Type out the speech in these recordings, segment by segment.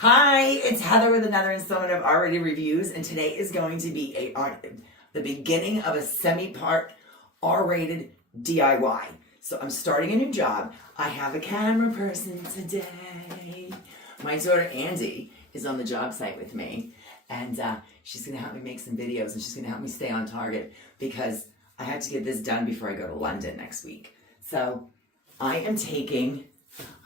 Hi, it's Heather with another installment of R-Rated Reviews, and today is going to be the beginning of a semi-part R-rated DIY. So I'm starting a new job. I have a camera person today. My daughter Andy is on the job site with me, and she's going to help me make some videos, and she's going to help me stay on target because I have to get this done before I go to London next week. So I am taking,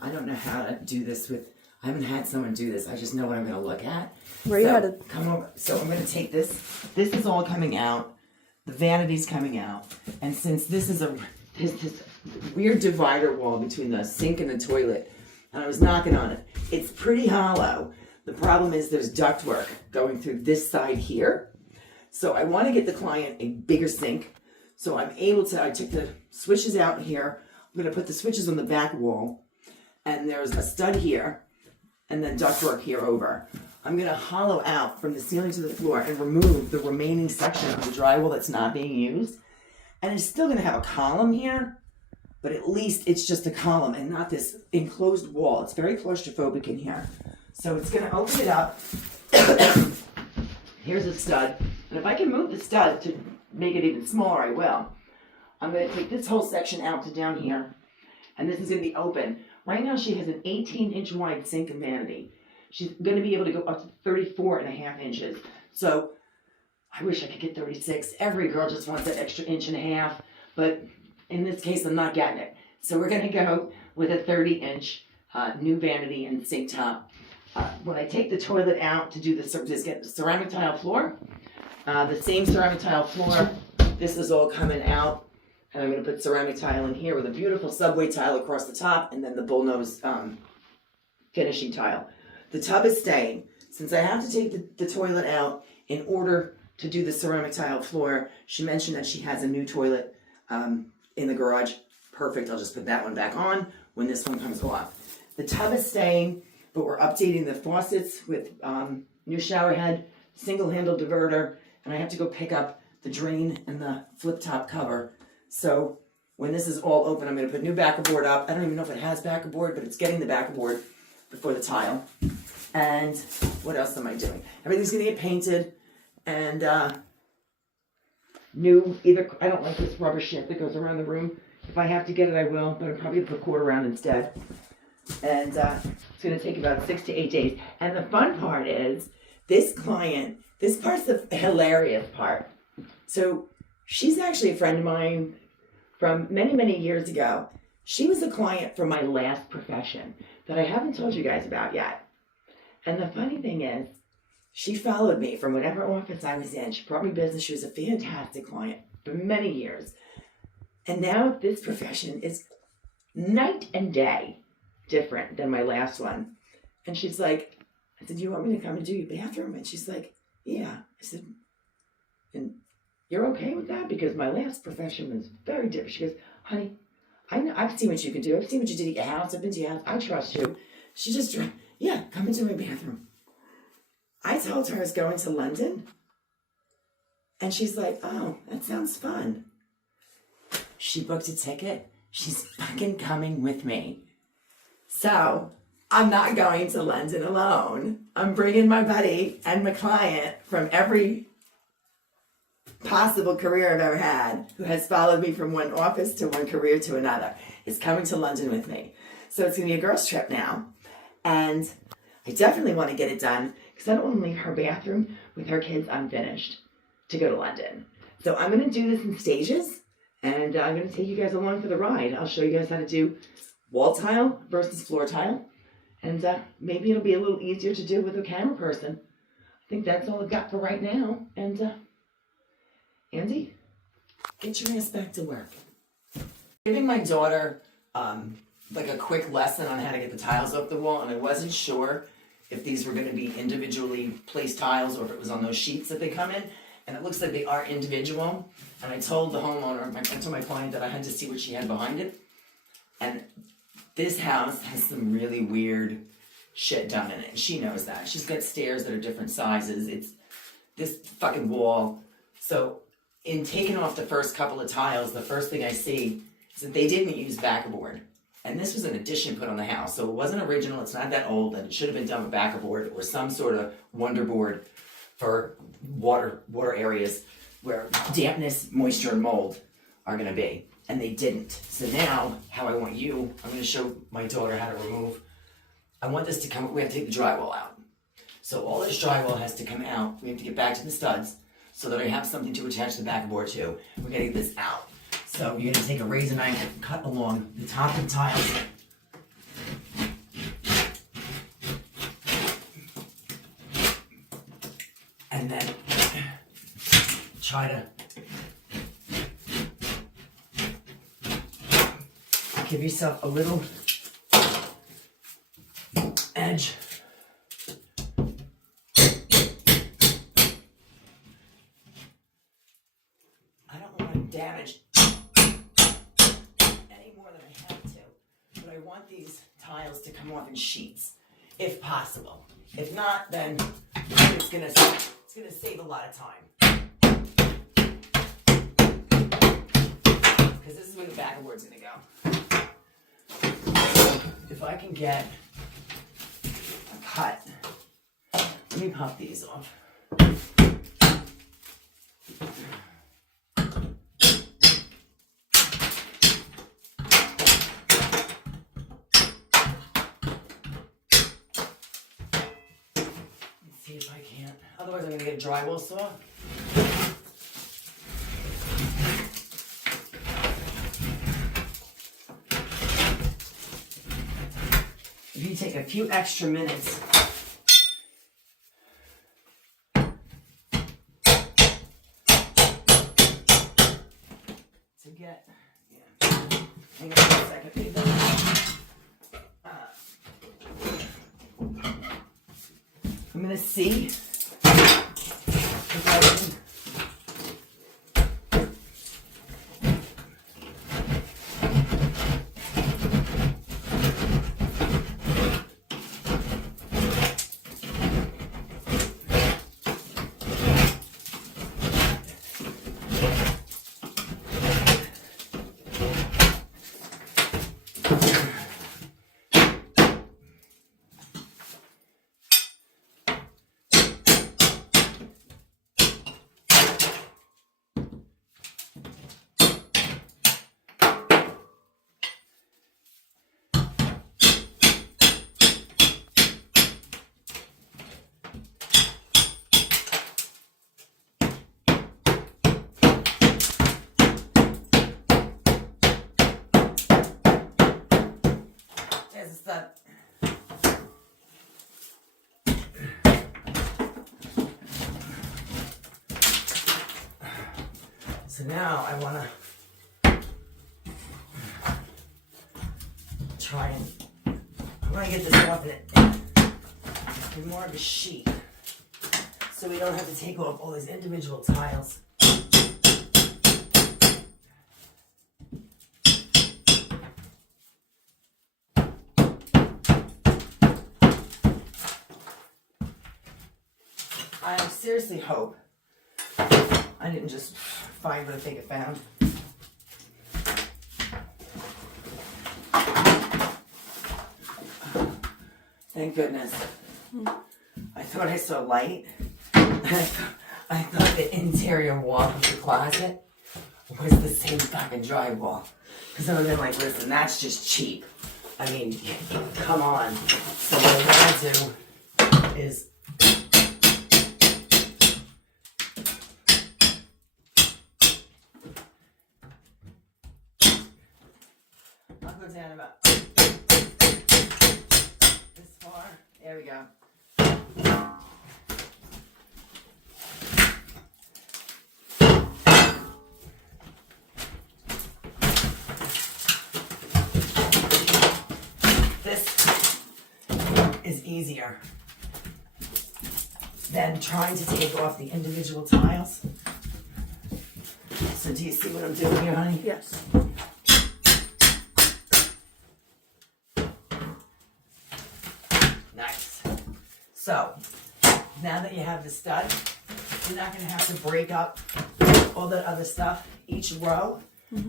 I don't know how to do this with, I haven't had someone do this. I just know what I'm going to look at. Where you headed? Come over. So I'm going to take this. This is all coming out. The vanity's coming out. And since this is this weird divider wall between the sink and the toilet, and I was knocking on it, it's pretty hollow. The problem is there's ductwork going through this side here. So I want to get the client a bigger sink. So I'm able to, I took the switches out here. I'm going to put the switches on the back wall. And there's a stud here. And then ductwork here over. I'm going to hollow out from the ceiling to the floor and remove the remaining section of the drywall that's not being used. And it's still going to have a column here, but at least it's just a column and not this enclosed wall. It's very claustrophobic in here. So it's going to open it up. Here's a stud. And if I can move the stud to make it even smaller, I will. I'm going to take this whole section out to down here. And this is going to be open. Right now she has an 18-inch wide sink and vanity. She's going to be able to go up to 34.5 inches. So I wish I could get 36. Every girl just wants that extra inch and a half. But in this case, I'm not getting it. So we're going to go with a 30-inch new vanity and sink top. When I take the toilet out to do the get the ceramic tile floor, the same ceramic tile floor, this is all coming out. And I'm going to put ceramic tile in here with a beautiful subway tile across the top and then the bullnose finishing tile. The tub is staying. Since I have to take the toilet out in order to do the ceramic tile floor, she mentioned that she has a new toilet in the garage. Perfect. I'll just put that one back on when this one comes off. The tub is staying, but we're updating the faucets with new shower head, single handle diverter, and I have to go pick up the drain and the flip top cover. So when this is all open, I'm going to put new backer board up. I don't even know if it has backer board, but it's getting the backer board before the tile. And what else am I doing? Everything's going to get painted and new, I don't like this rubber shit that goes around the room. If I have to get it, I will, but I'm probably going to put quarter round instead. And it's going to take about 6 to 8 days. And the fun part is, this client, this part's the hilarious part. So she's actually a friend of mine from many, many years ago. She was a client from my last profession that I haven't told you guys about yet. And the funny thing is, she followed me from whatever office I was in. She brought me business. She was a fantastic client for many years. And now this profession is night and day different than my last one. And she's like, I said, you want me to come and do your bathroom? And she's like, yeah. I said, and you're okay with that? Because my last profession was very different. She goes, honey, I know, I've seen what you can do. I've seen what you did at your house. I've been to your house. I trust you. She just, yeah, come into my bathroom. I told her I was going to London. And she's like, oh, that sounds fun. She booked a ticket. She's fucking coming with me. So I'm not going to London alone. I'm bringing my buddy and my client from every possible career I've ever had, who has followed me from one office to one career to another, is coming to London with me. So it's going to be a girls' trip now. And I definitely want to get it done because I don't want to leave her bathroom with her kids unfinished to go to London. So I'm going to do this in stages, and I'm going to take you guys along for the ride. I'll show you guys how to do wall tile versus floor tile. And maybe it'll be a little easier to do with a camera person. I think that's all I've got for right now. And Andy, get your ass back to work. Giving my daughter like a quick lesson on how to get the tiles off the wall, and I wasn't sure if these were going to be individually placed tiles or if it was on those sheets that they come in. And it looks like they are individual. And I told the homeowner, I told my client that I had to see what she had behind it. And this house has some really weird shit done in it. She knows that. She's got stairs that are different sizes. It's this fucking wall. So in taking off the first couple of tiles, the first thing I see is that they didn't use backer board. And this was an addition put on the house, so it wasn't original, it's not that old, and it should have been done with backer board or some sort of wonder board for water areas where dampness, moisture, and mold are gonna be. And they didn't. So now, how I want you, I'm gonna show my daughter how to remove. I want this to come, we have to take the drywall out. So all this drywall has to come out. We have to get back to the studs so that I have something to attach the backer board to. We're gonna get this out. So you're gonna take a razor knife and cut along the top of the tiles. And then try to give yourself a little edge. I don't want to damage any more than I have to, but I want these tiles to come off in sheets, if possible. If not, then it's gonna save a lot of time. Because this is where the backer board's gonna go. So if I can get a cut, let me pop these off. See if I can't. Otherwise, I'm gonna get a drywall saw. If you take a few extra minutes to get, hang on a second, I'm gonna see if I can. There's a stud. So now I want to try and get this off in more of a sheet, so we don't have to take off all these individual tiles. I seriously hope I didn't just find what I think I found. Thank goodness. I thought I saw light. I thought the interior wall of the closet was the same fucking drywall. Because I would have been like, listen, that's just cheap. I mean, come on. So what I'm gonna do is I'll go down about this far. There we go. This is easier than trying to take off the individual tiles. So do you see what I'm doing here, honey? Yes. Nice. So, now that you have the stud, you're not going to have to break up all that other stuff. Each row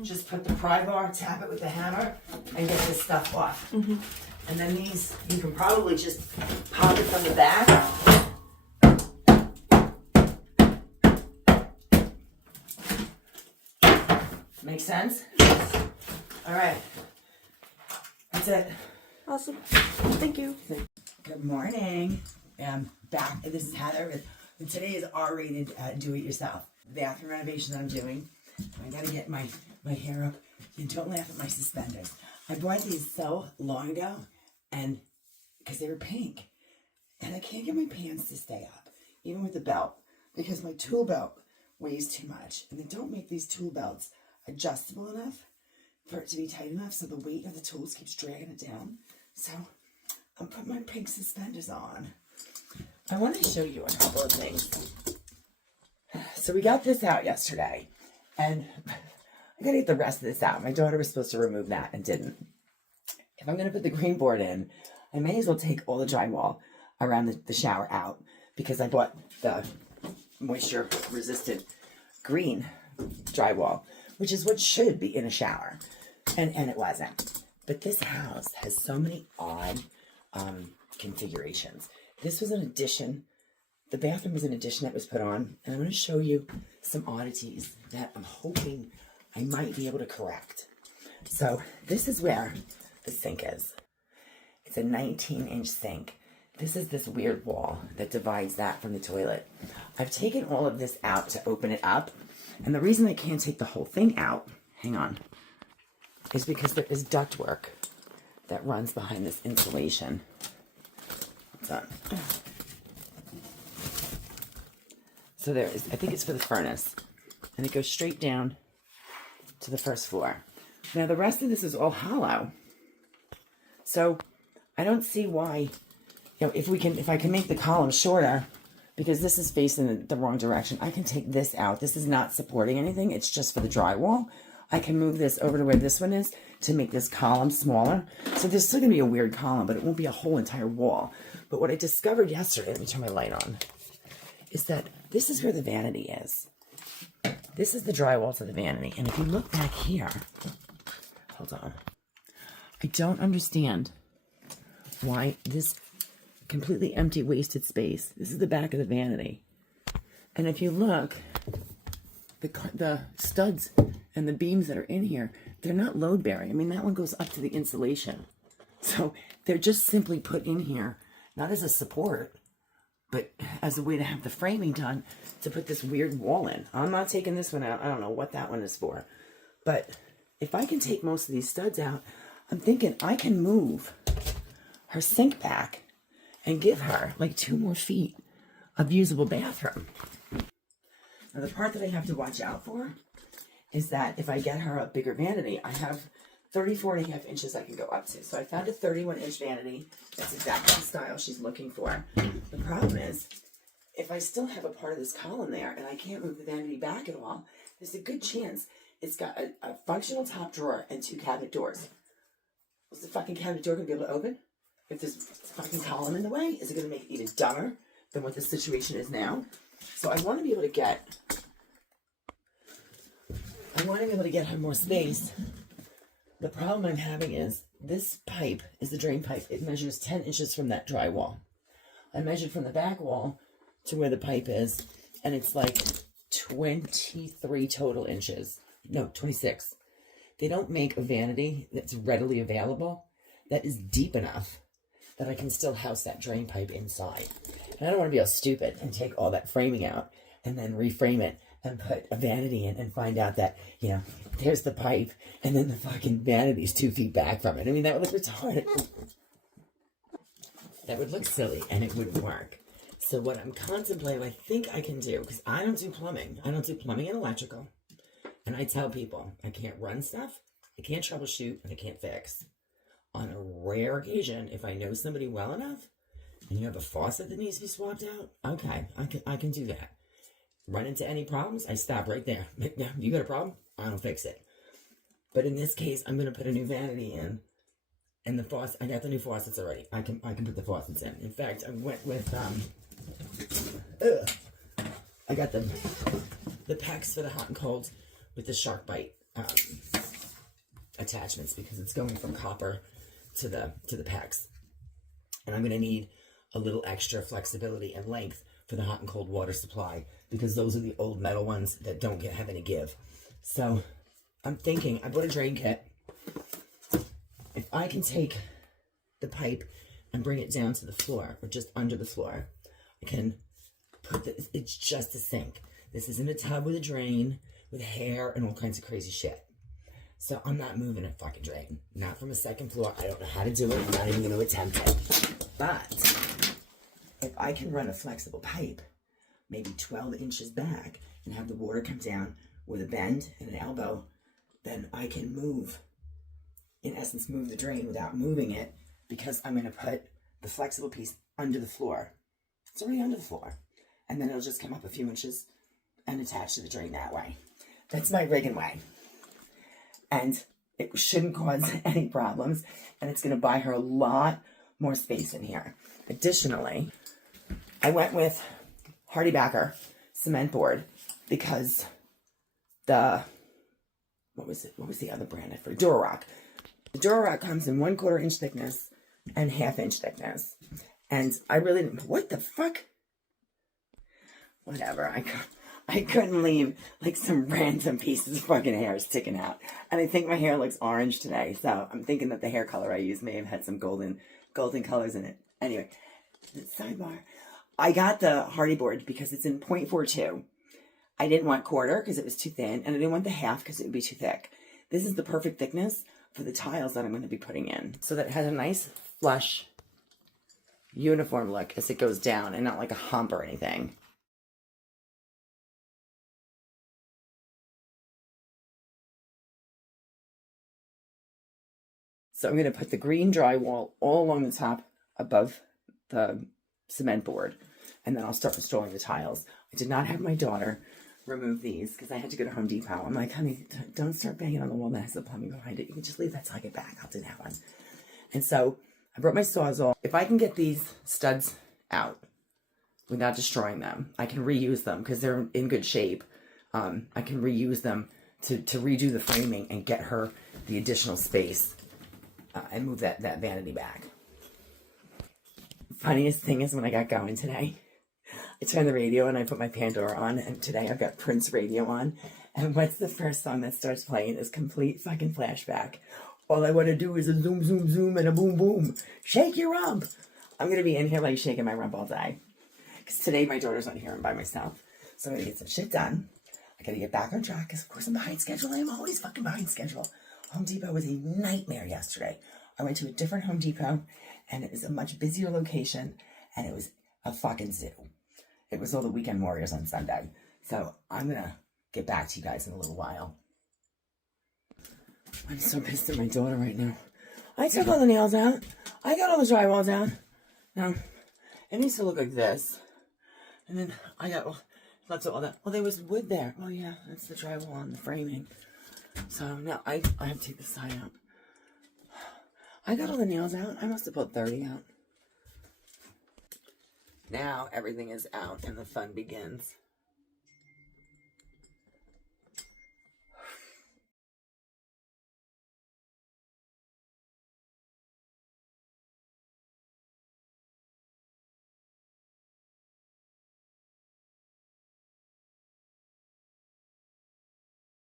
just put the pry bar, tap it with the hammer, and get this stuff off. And then these, you can probably just pop it from the back. Make sense? All right. That's it. Awesome. Thank you. Good morning. I'm back. This is Heather. And today is R-rated do-it-yourself bathroom renovation that I'm doing. I gotta get my hair up. And don't laugh at my suspenders. I bought these so long ago, and because they were pink. And I can't get my pants to stay up, even with the belt, because my tool belt weighs too much. And they don't make these tool belts adjustable enough for it to be tight enough, so the weight of the tools keeps dragging it down. So I'm putting my pink suspenders on. I want to show you a couple of things. So we got this out yesterday, and I gotta get the rest of this out. My daughter was supposed to remove that and didn't. If I'm gonna put the green board in, I may as well take all the drywall around the shower out, because I bought the moisture resistant green drywall, which is what should be in a shower, and it wasn't. But this house has so many odd configurations. This was an addition. The bathroom was an addition that was put on, and I'm going to show you some oddities that I'm hoping I might be able to correct. So this is where the sink is. It's a 19-inch sink. This is this weird wall that divides that from the toilet. I've taken all of this out to open it up, and the reason I can't take the whole thing out, hang on, is because there is ductwork that runs behind this insulation. What's on? So there is, I think it's for the furnace, and it goes straight down to the first floor. Now the rest of this is all hollow. So I don't see why, if I can make the column shorter, because this is facing the wrong direction, I can take this out. This is not supporting anything. It's just for the drywall. I can move this over to where this one is to make this column smaller. So there's still going to be a weird column, but it won't be a whole entire wall. But what I discovered yesterday, let me turn my light on, is that this is where the vanity is. This is the drywall to the vanity. And if you look back here, hold on. I don't understand why this completely empty, wasted space. This is the back of the vanity. And if you look, the studs and the beams that are in here, they're not load bearing. I mean, that one goes up to the insulation. So they're just simply put in here, not as a support, but as a way to have the framing done to put this weird wall in. I'm not taking this one out. I don't know what that one is for. But if I can take most of these studs out, I'm thinking I can move her sink back and give her like 2 more feet of usable bathroom. Now the part that I have to watch out for is that if I get her a bigger vanity, I have 34.5 inches I can go up to. So I found a 31-inch vanity. That's exactly the style she's looking for. The problem is, if I still have a part of this column there and I can't move the vanity back at all, there's a good chance it's got a functional top drawer and 2 cabinet doors. Is the fucking cabinet door going to be able to open? If there's a fucking column in the way, is it going to make it even dumber than what the situation is now? So I want to be able to get her more space. The problem I'm having is this pipe is the drain pipe. It measures 10 inches from that drywall. I measured from the back wall to where the pipe is, and it's like 23 total inches. No, 26. They don't make a vanity that's readily available that is deep enough that I can still house that drain pipe inside. And I don't want to be all stupid and take all that framing out and then reframe it and put a vanity in and find out that, there's the pipe and then the fucking vanity's 2 feet back from it. I mean, that would look retarded. That would look silly, and it wouldn't work. So what I'm contemplating, I think I can do, because I don't do plumbing. I don't do plumbing and electrical. And I tell people, I can't run stuff, I can't troubleshoot, and I can't fix. On a rare occasion, if I know somebody well enough, and you have a faucet that needs to be swapped out, okay, I can do that. Run into any problems, I stop right there. You got a problem? I don't fix it. But in this case, I'm going to put a new vanity in, and the faucet, I got the new faucets already. I can put the faucets in. In fact, I went with, I got the PEX for the hot and cold with the shark bite attachments because it's going from copper to the pegs. And I'm going to need a little extra flexibility and length for the hot and cold water supply because those are the old metal ones that don't have any give. So I'm thinking, I bought a drain kit. If I can take the pipe and bring it down to the floor or just under the floor, I can put it's just a sink. This isn't a tub with a drain with hair and all kinds of crazy shit. So I'm not moving a fucking drain. Not from a second floor. I don't know how to do it. I'm not even going to attempt it. But if I can run a flexible pipe, maybe 12 inches back, and have the water come down with a bend and an elbow, then I can move, in essence, move the drain without moving it because I'm going to put the flexible piece under the floor. It's already under the floor. And then it'll just come up a few inches and attach to the drain that way. That's my rigging way. And it shouldn't cause any problems. And it's going to buy her a lot more space in here. Additionally, I went with Hardy Backer cement board because what was the other brand? I forgot. Durarock. The Durarock comes in 1/4 inch thickness and 1/2 inch thickness. And I really didn't, what the fuck? Whatever, I couldn't leave like some random pieces of fucking hair sticking out. And I think my hair looks orange today. So I'm thinking that the hair color I used may have had some golden colors in it. Anyway, sidebar. I got the Hardy board because it's in 0.42. I didn't want 1/4 because it was too thin. And I didn't want the 1/2 because it would be too thick. This is the perfect thickness for the tiles that I'm going to be putting in. So that it has a nice flush uniform look as it goes down and not like a hump or anything. So I'm going to put the green drywall all along the top above the cement board. And then I'll start installing the tiles. I did not have my daughter remove these because I had to go to Home Depot. I'm like, honey, don't start banging on the wall that has the plumbing behind it. You can just leave that till I get back. I'll do that one. And so I brought my Sawzall. If I can get these studs out without destroying them, I can reuse them because they're in good shape. I can reuse them to redo the framing and get her the additional space and move that vanity back. Funniest thing is when I got going today, I turned the radio and I put my Pandora on, and today I've got Prince radio on. And what's the first song that starts playing is Complete Fucking Flashback. All I want to do is a zoom, zoom, zoom, and a boom, boom. Shake your rump. I'm going to be in here like shaking my rump all day. Because today my daughter's not here. I'm by myself. So I'm going to get some shit done. I got to get back on track because, of course, I'm behind schedule. I am always fucking behind schedule. Home Depot was a nightmare yesterday. I went to a different Home Depot, and it was a much busier location, and it was a fucking zoo. It was all the weekend warriors on Sunday. So I'm going to get back to you guys in a little while. I'm so pissed at my daughter right now. I took all the nails out. I got all the drywall down. Now, it needs to look like this. And then I got lots of all that. Well, there was wood there. Oh, yeah, that's the drywall and the framing. So, now I have to take this side out. I got all the nails out. I must have put 30 out. Now, everything is out and the fun begins.